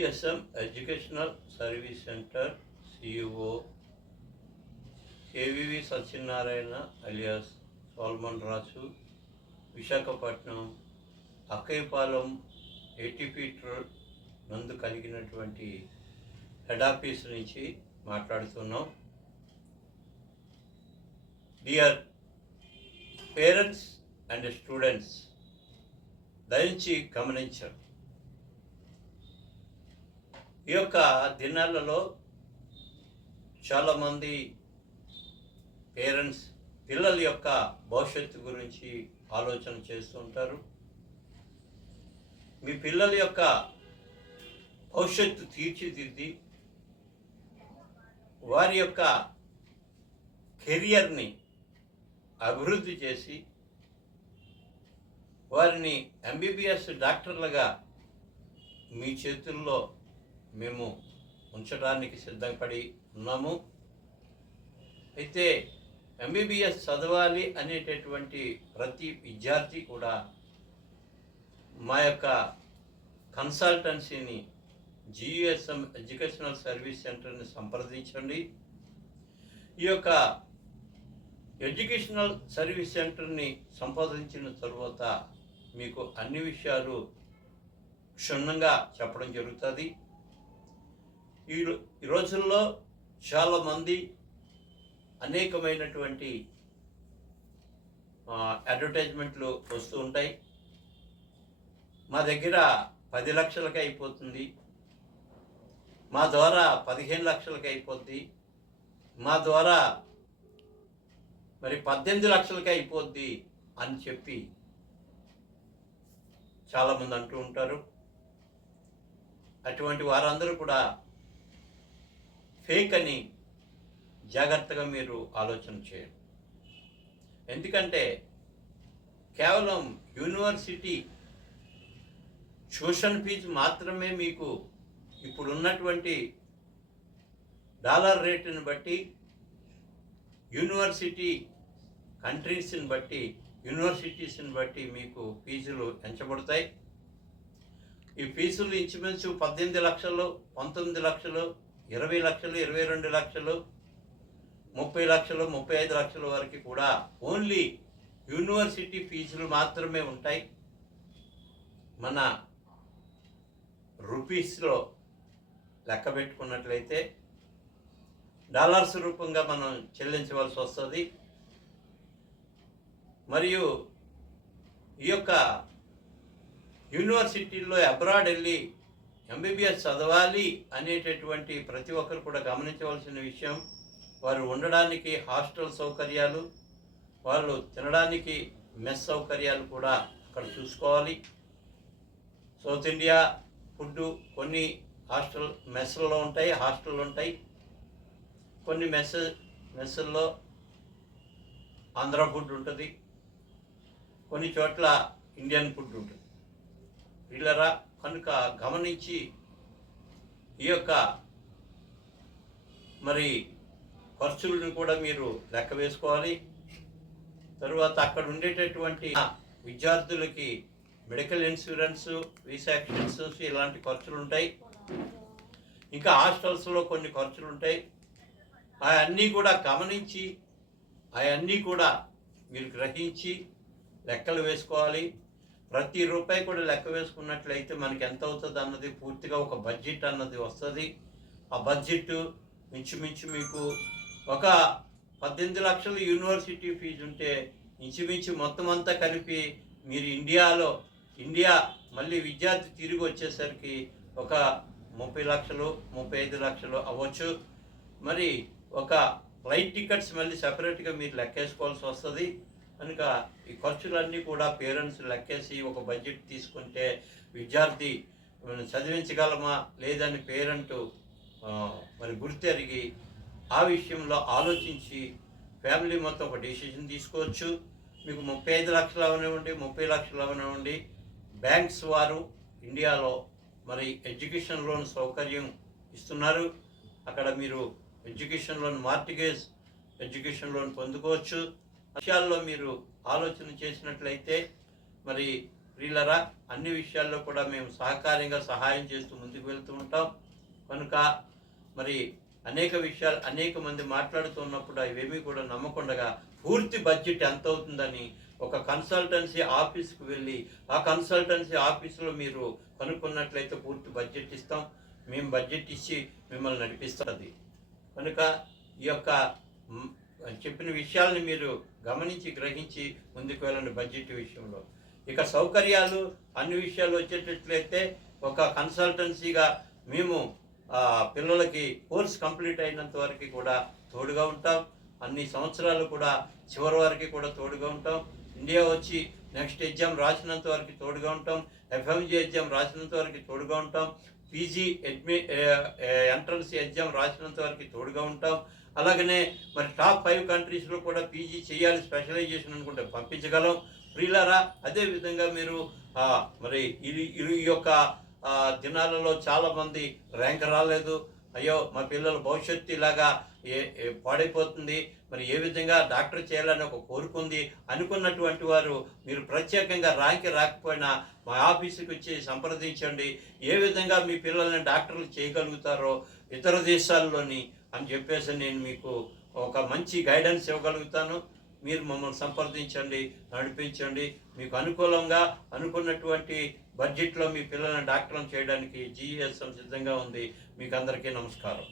GSM educational service center CEO KVV Satyanarayana alias Solomon Raju, Visakhapatnam Akkayyapalem ATP నందు కలిగినటువంటి head office నుంచి మాట్లాడుతున్నాం. డియర్ పేరెంట్స్ అండ్ స్టూడెంట్స్, దయచి గమనించారు. ఈ యొక్క దినాలలో చాలామంది పేరెంట్స్ పిల్లల యొక్క భవిష్యత్తు గురించి ఆలోచన చేస్తూ ఉంటారు. మీ పిల్లల యొక్క భవిష్యత్తు తీర్చిదిద్ది వారి యొక్క కెరియర్ని అభివృద్ధి చేసి వారిని MBBS డాక్టర్లుగా మీ చేతుల్లో మేము ఉంచడానికి సిద్ధపడి ఉన్నాము. అయితే MBBS చదవాలి అనేటటువంటి ప్రతి విద్యార్థి కూడా మా యొక్క కన్సల్టెన్సీని GSM ఎడ్యుకేషనల్ సర్వీస్ సెంటర్ని సంప్రదించండి. ఈ యొక్క ఎడ్యుకేషనల్ సర్వీస్ సెంటర్ని సంపాదించిన తరువాత మీకు అన్ని విషయాలు క్షుణ్ణంగా చెప్పడం జరుగుతుంది. ఈ రోజుల్లో చాలామంది అనేకమైనటువంటి అడ్వర్టైజ్మెంట్లు వస్తూ ఉంటాయి. మా దగ్గర 10 లక్షలకి అయిపోతుంది, మా ద్వారా 15 లక్షలకి అయిపోద్ది, మా ద్వారా మరి 18 లక్షలకి అయిపోద్ది అని చెప్పి చాలామంది అంటూ ఉంటారు. అటువంటి వారందరూ కూడా ఫేక్ అని జాగ్రత్తగా మీరు ఆలోచన చేయండి. ఎందుకంటే కేవలం యూనివర్సిటీ ట్యూషన్ ఫీజు మాత్రమే మీకు ఇప్పుడున్నటువంటి డాలర్ రేటుని బట్టి, యూనివర్సిటీ కంట్రీస్ని బట్టి, యూనివర్సిటీస్ని బట్టి మీకు ఫీజులు పెంచబడతాయి. ఈ ఫీజులు ఇంచుమించు 18 లక్షలు, 19 లక్షలు, 20 లక్షలు, 22 లక్షలు, 30 లక్షలు, 35 లక్షల వరకు కూడా ఓన్లీ యూనివర్సిటీ ఫీజులు మాత్రమే ఉంటాయి. మన రూపీస్లో లెక్క పెట్టుకున్నట్లయితే డాలర్స్ రూపంగా మనం చెల్లించవలసి వస్తుంది. మరియు ఈ యొక్క యూనివర్సిటీల్లో అబ్రాడ్ వెళ్ళి MBBS చదవాలి అనేటటువంటి ప్రతి ఒక్కరు కూడా గమనించవలసిన విషయం, వారు ఉండడానికి హాస్టల్ సౌకర్యాలు, వాళ్ళు తినడానికి మెస్ సౌకర్యాలు కూడా అక్కడ చూసుకోవాలి. సౌత్ ఇండియా ఫుడ్డు కొన్ని మెస్సుల్లో ఉంటాయి, హాస్టల్లో ఉంటాయి. కొన్ని మెస్సుల్లో ఆంధ్ర ఫుడ్ ఉంటుంది, కొన్ని చోట్ల ఇండియన్ ఫుడ్ ఉంటుంది. వీళ్ళరా కనుక గమనించి ఈ యొక్క మరి ఖర్చులను కూడా మీరు లెక్క వేసుకోవాలి. తరువాత అక్కడ ఉండేటటువంటి విద్యార్థులకి మెడికల్ ఇన్సూరెన్స్, వీసా ఎక్స్పెన్సెస్ ఇలాంటి ఖర్చులు ఉంటాయి. ఇంకా హాస్టల్స్లో కొన్ని ఖర్చులు ఉంటాయి. అవన్నీ కూడా గమనించి అవన్నీ కూడా మీరు గ్రహించి లెక్కలు వేసుకోవాలి. ప్రతి రూపాయి కూడా లెక్క వేసుకున్నట్లయితే మనకి ఎంత అవుతుంది అన్నది పూర్తిగా ఒక బడ్జెట్ అన్నది వస్తుంది. ఆ బడ్జెట్ ఇంచుమించు మీకు ఒక 18 లక్షలు యూనివర్సిటీ ఫీజు ఉంటే ఇంచుమించు మొత్తం అంతా కలిపి మీరు ఇండియా మళ్ళీ విద్యార్థి తిరిగి వచ్చేసరికి ఒక 30 లక్షలు, 35 లక్షలు అవ్వచ్చు. మరి ఒక ఫ్లైట్ టికెట్స్ మళ్ళీ సపరేట్గా మీరు లెక్కేసుకోవాల్సి వస్తుంది. కనుక ఈ ఖర్చులన్నీ కూడా పేరెంట్స్ లెక్కేసి ఒక బడ్జెట్ తీసుకుంటే విద్యార్థి చదివించగలమా లేదని పేరెంట్ మరి గుర్తెరిగి ఆ విషయంలో ఆలోచించి ఫ్యామిలీ మొత్తం ఒక డెసిషన్ తీసుకోవచ్చు. మీకు 35 లక్షలు అవనివ్వండి, 30 లక్షలు అవనివ్వండి, బ్యాంక్స్ వారు ఇండియాలో మరి ఎడ్యుకేషన్ లోన్ సౌకర్యం ఇస్తున్నారు. అక్కడ మీరు education loan, mortgage education loan పొందుకోవచ్చు. విషయాల్లో మీరు ఆలోచన చేసినట్లయితే మరి ప్రియులరా, అన్ని విషయాల్లో కూడా మేము సహాయం చేస్తూ ముందుకు వెళ్తూ ఉంటాం. కనుక మరి అనేక విషయాలు అనేక మంది మాట్లాడుతున్నప్పుడు అవేమీ కూడా నమ్మకుండగా పూర్తి బడ్జెట్ ఎంత అవుతుందని ఒక కన్సల్టెన్సీ ఆఫీస్కి వెళ్ళి ఆ కన్సల్టెన్సీ ఆఫీసులో మీరు కనుక్కున్నట్లయితే పూర్తి బడ్జెట్ ఇస్తాం. మేము బడ్జెట్ ఇచ్చి మిమ్మల్ని నడిపిస్తుంది. కనుక ఈ యొక్క చెప్పిన విషయాల్ని మీరు గమనించి గ్రహించి ముందుకు వెళ్ళండి బడ్జెట్ విషయంలో. ఇక సౌకర్యాలు అన్ని విషయాలు వచ్చేటట్లయితే ఒక కన్సల్టెన్సీగా మేము పిల్లలకి కోర్స్ కంప్లీట్ అయినంత వరకు కూడా తోడుగా ఉంటాం. అన్ని సంవత్సరాలు కూడా చివరి వరకు కూడా తోడుగా ఉంటాం. ఇండియా వచ్చి నెక్స్ట్ ఎగ్జామ్ రాసినంత వరకు తోడుగా ఉంటాం. ఎఫ్ఎంజీ ఎగ్జామ్ రాసినంత వరకు తోడుగా ఉంటాం. పీజీ ఎంట్రన్స్ ఎగ్జామ్ రాసినంత వరకు తోడుగా ఉంటాం. అలాగనే మరి టాప్ 5 కంట్రీస్లో కూడా పీజీ చేయాలి స్పెషలైజేషన్ అనుకుంటే పంపించగలం. ప్రియులారా, అదేవిధంగా మీరు మరి ఈ యొక్క దినాలలో చాలామంది ర్యాంక్ రాలేదు, అయ్యో మా పిల్లల భవిష్యత్తు ఇలాగా పాడైపోతుంది, మరి ఏ విధంగా డాక్టర్ చేయాలని ఒక కోరుకుంది అనుకున్నటువంటి వారు మీరు ప్రత్యేకంగా ర్యాంక్ రాకపోయినా మా ఆఫీసుకి వచ్చి సంప్రదించండి. ఏ విధంగా మీ పిల్లల్ని డాక్టర్లు చేయగలుగుతారో ఇతర దేశాల్లోని అని చెప్పేసి నేను మీకు ఒక మంచి గైడెన్స్ ఇవ్వగలుగుతాను. మీరు మమ్మల్ని సంప్రదించండి, నడిపించండి. మీకు అనుకూలంగా అనుకున్నటువంటి బడ్జెట్లో మీ పిల్లల్ని డాక్టర్లను చేయడానికి GESM సిద్ధంగా ఉంది. మీకు అందరికీ నమస్కారం.